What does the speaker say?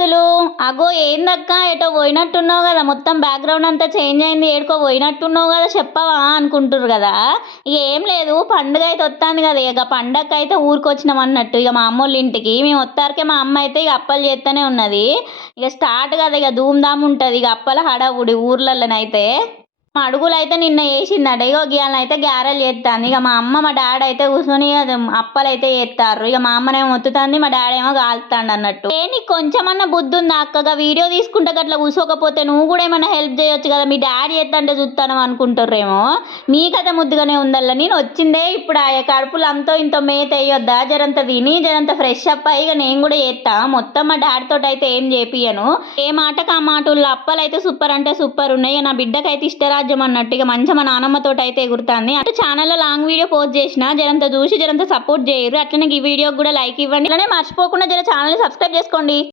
దోస్తులు. అగో ఏందక్క ఎటో పోయినట్టున్నావు కదా, మొత్తం బ్యాక్గ్రౌండ్ అంతా చేంజ్ అయింది, ఏడుకో పోయినట్టున్నావు కదా, చెప్పవా అనుకుంటుర్రు కదా. ఇక ఏం లేదు, పండుగ అయితే వస్తుంది కదా, ఇక పండగకి అయితే ఊరికొచ్చినాం అన్నట్టు. ఇక మా అమ్మోళ్ళ ఇంటికి మేము వస్తారకే మా అమ్మ అయితే ఇక అప్పలు చేస్తూనే ఉన్నది. ఇక స్టార్ట్ కదా, ఇక ధూమ్ధామ్ ఉంటుంది ఇక అప్పల హడావుడి ఊర్లలోనైతే. మా అడుగులు అయితే నిన్న వేసిందట, ఇగో గీయాలని అయితే గ్యారెలు చేస్తాను. ఇక మా అమ్మ మా డాడీ అయితే కూర్చొని అది అప్పలు అయితే చేస్తారు. ఇక మా అమ్మనేమో మొత్తుతుంది, మా డాడీ ఏమో కాలుతాడు అన్నట్టు. ఏ నీకు కొంచెమన్నా బుద్ధి ఉందా అక్కగా, వీడియో తీసుకుంటే గట్లా కూర్చోకపోతే నువ్వు కూడా ఏమైనా హెల్ప్ చేయొచ్చు కదా, మీ డాడీ చేస్తంటే చూస్తాను అనుకుంటారేమో. మీకైతే ముద్దుగానే ఉందల్లా, నేను వచ్చిందే ఇప్పుడు ఆ కడుపులు అంతో ఇంతో మేత వేయొద్దా, జరంత తిని జరంత ఫ్రెష్ అప్ అయ్యి ఇక నేను కూడా చేస్తా. మొత్తం మా డాడీతో అయితే ఏం చేపియను. ఏ మాటకు ఆ మాటల్లో అప్పలు అయితే సూపర్ అంటే సూపర్ ఉన్నాయి. నా బిడ్డకైతే ఇష్టరాజ్యం అన్నట్టు ఇక మంచిగా మా నానమ్మతో అయితే ఎగురుతుంది. అంటే ఛానల్లో లాంగ్ వీడియో పోస్ట్ చేసిన, జరంత చూసి జరంత సపోర్ట్ చేయరు. అట్లనే ఈ వీడియోకి కూడా లైక్ ఇవ్వండి. అట్లనే మర్చిపోకుండా జర ఛానల్ సబ్స్క్రైబ్ చేసుకోండి.